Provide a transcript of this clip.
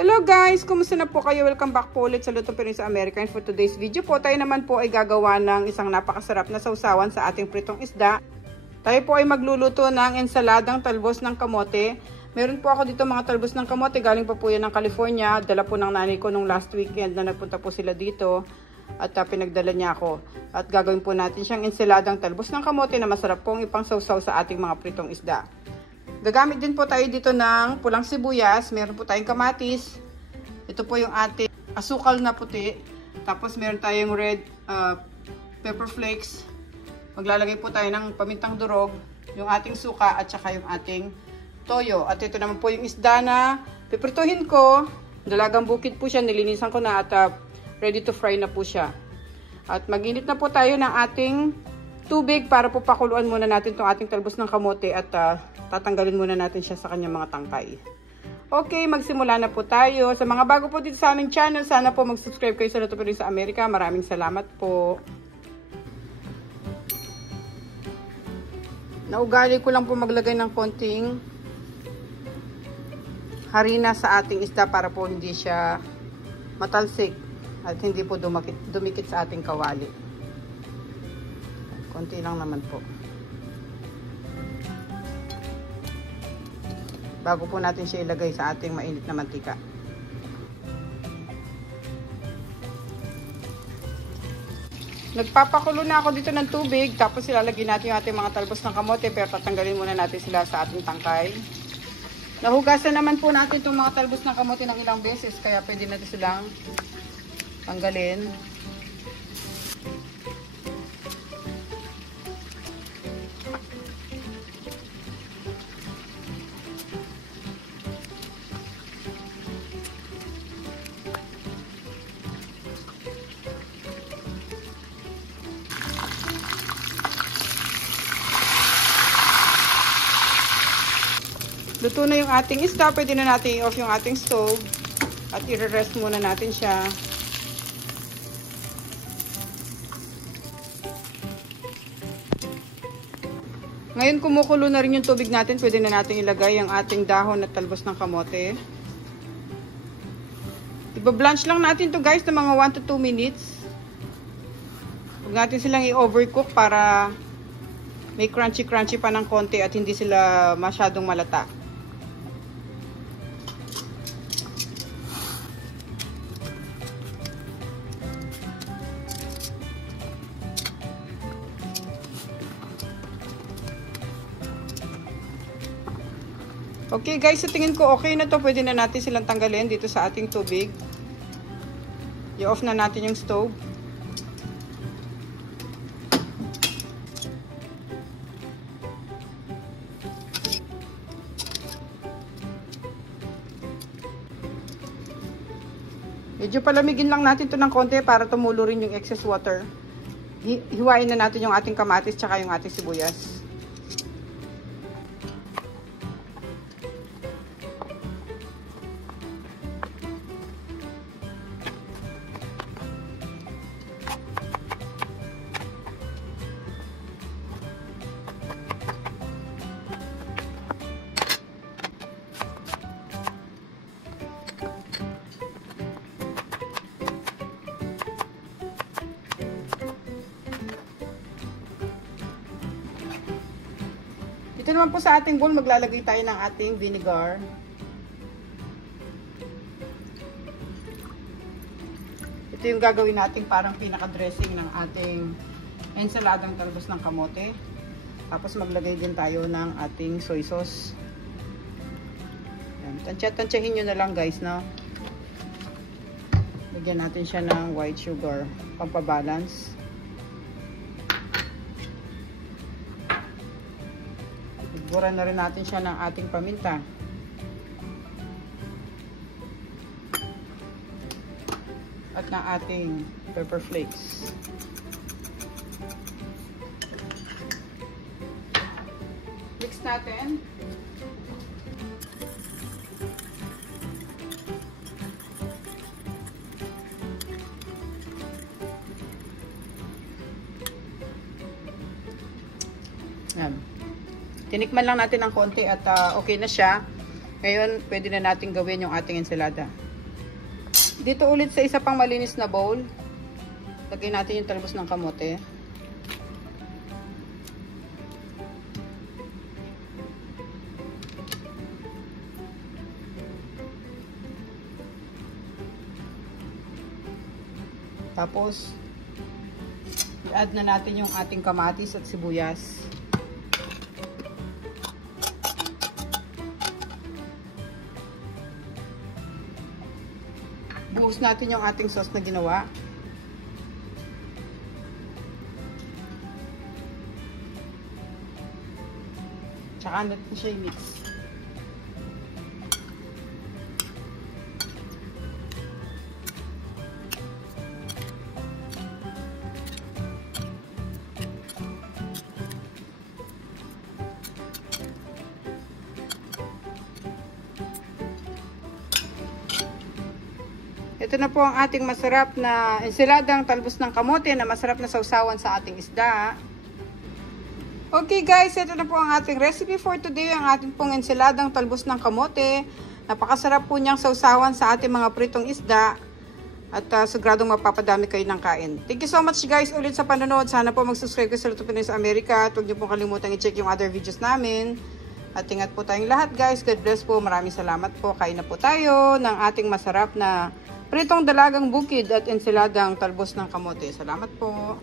Hello guys! Kumusta na po kayo? Welcome back po ulit sa Luto Pinoy sa Amerika. And for today's video po, tayo naman po ay gagawa ng isang napakasarap na sausawan sa ating pritong isda. Tayo po ay magluluto ng ensaladang talbos ng kamote. Meron po ako dito mga talbos ng kamote. Galing pa po yan ng California. Dala po ng nanay ko nung last weekend na nagpunta po sila dito. At pinagdala niya ako. At gagawin po natin siyang ensaladang talbos ng kamote na masarap pong ipang-sausaw sa ating mga pritong isda. Gagamit din po tayo dito ng pulang sibuyas. Meron po tayong kamatis. Ito po yung ating asukal na puti. Tapos meron tayong red pepper flakes. Maglalagay po tayo ng pamintang durog, yung ating suka at saka yung ating toyo. At ito naman po yung isda na piprituhin ko. Dalagang bukid po siya. Nilinisan ko na at ready to fry na po siya. At mag-init na po tayo ng ating tubig para po pakuluan muna natin itong ating talbos ng kamote at tatanggalin muna natin siya sa kanyang mga tangkay. Okay, magsimula na po tayo. Sa mga bago po dito sa aming channel, sana po mag-subscribe kayo sa Luto Pinoy sa Amerika. Maraming salamat po. Naugali ko lang po maglagay ng konting harina sa ating isda para po hindi siya matalsik at hindi po dumikit sa ating kawali. Konti lang naman po. Bago po natin siya ilagay sa ating mainit na mantika. Nagpapakulo na ako dito ng tubig. Tapos ilalagay natin yung ating mga talbos ng kamote. Pero tatanggalin muna natin sila sa ating tangkay. Nahugasan naman po natin itong mga talbos ng kamote ng ilang beses. Kaya pwede natin silang tanggalin. Luto na yung ating isda, pwede na natin i-off yung ating stove at i-rest muna natin siya. Ngayon kumukulo na rin yung tubig natin, pwede na natin ilagay ang ating dahon at talbos ng kamote. Iba-blanch lang natin to guys ng mga 1 to 2 minutes. Huwag natin silang i-overcook para may crunchy-crunchy pa ng konti at hindi sila masyadong malata. Okay guys, sa tingin ko okay na to. Pwede na natin silang tanggalin dito sa ating tubig. I-off na natin yung stove. Medyo palamigin lang natin to ng konti para tumulo rin yung excess water. Hiwain na natin yung ating kamatis tsaka yung ating sibuyas. Ito naman po sa ating bowl, maglalagay tayo ng ating vinegar. Ito yung gagawin natin parang pinaka-dressing ng ating ensaladang talbos ng kamote. Tapos maglagay din tayo ng ating soy sauce. Tansya-tansyahin nyo na lang guys, no? Lagyan natin siya ng white sugar, pampabalance. Buran na rin natin siya ng ating paminta. At ng ating pepper flakes. Mix natin. Yan. Tinikman lang natin ng konti at okay na siya. Ngayon, pwede na natin gawin yung ating ensalada. Dito ulit sa isa pang malinis na bowl, lagay natin yung talbos ng kamote. Tapos, i-add na natin yung ating kamatis at sibuyas. Buhos natin yung ating sauce na ginawa. Tsaka natin siya i-mix. Ito na po ang ating masarap na ensaladang talbos ng kamote na masarap na sausawan sa ating isda. Okay guys, ito na po ang ating recipe for today, ang ating pong ensaladang talbos ng kamote. Napakasarap po niyang sausawan sa ating mga pritong isda at siguradong mapapadami kayo ng kain. Thank you so much guys ulit sa panonood. Sana po mag-subscribe kayo sa Lutong Pinoy sa Amerika at huwag niyo pong kalimutan i-check yung other videos namin. At ingat po tayong lahat guys. God bless po. Maraming salamat po. Kain na po tayo ng ating masarap na pritong dalagang bukid at ensaladang talbos ng kamote. Salamat po.